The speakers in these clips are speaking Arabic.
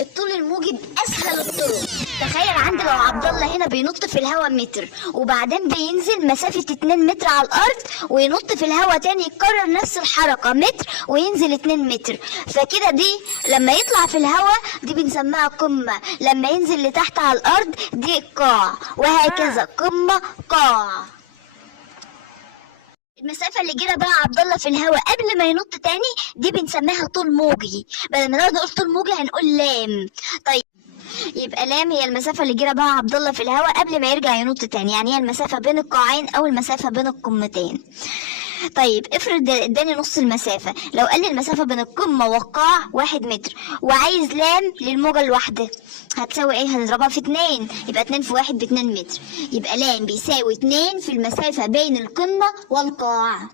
الطول الموجي باسهل الطرق. تخيل عندي لو عبد الله هنا بينط في الهواء متر، وبعدين بينزل مسافة 2 متر على الارض، وينط في الهواء تاني يكرر نفس الحركة متر وينزل 2 متر. فكده دي لما يطلع في الهواء دي بنسميها قمة، لما ينزل لتحت على الارض دي قاع، وهكذا قمة قاع. المسافة اللي جرى بقى عبد الله في الهواء قبل ما ينط تاني دي بنسميها طول موجي. بدل ما نقعد نقول طول موجي هنقول لام. طيب يبقى لام هي المسافة اللي جرى بقى عبد الله في الهواء قبل ما يرجع ينط تاني، يعني هي المسافة بين القاعين أو المسافة بين القمتين. طيب افرض اداني نص المسافة، لو قال لي المسافة بين القمة والقاع 1 متر، وعايز لام للموجة الواحدة، هتساوي ايه؟ هنضربها في 2، يبقى 2 في 1 ب2 متر، يبقى لام بيساوي 2 في المسافة بين القمة والقاع.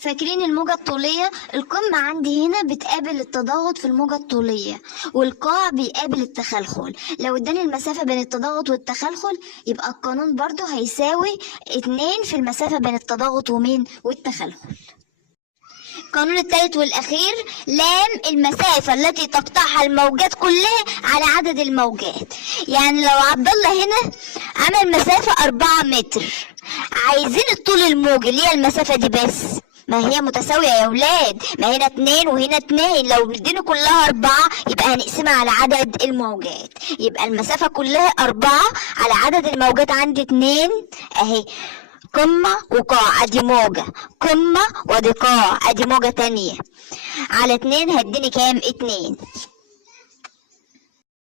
فاكرين الموجة الطولية؟ القمة عندي هنا بتقابل التضاغط في الموجة الطولية، والقاع بيقابل التخلخل. لو اداني المسافة بين التضاغط والتخلخل يبقى القانون برضو هيساوي 2 في المسافة بين التضاغط والتخلخل. القانون الثالث والأخير، لام المسافة التي تقطعها الموجات كلها على عدد الموجات. يعني لو عبد الله هنا عمل مسافة 4 متر، عايزين الطول الموجي اللي هي المسافة دي بس، ما هي متساوية يا ولاد، ما هنا 2 وهنا 2، لو بدينا كلها 4 يبقى هنقسمها على عدد الموجات، يبقى المسافة كلها 4 على عدد الموجات عندي 2 اهي. قمة وقاع ادي موجة، قمة ودي قاع ادي موجة تانية، على 2 هيديني كام؟ 2.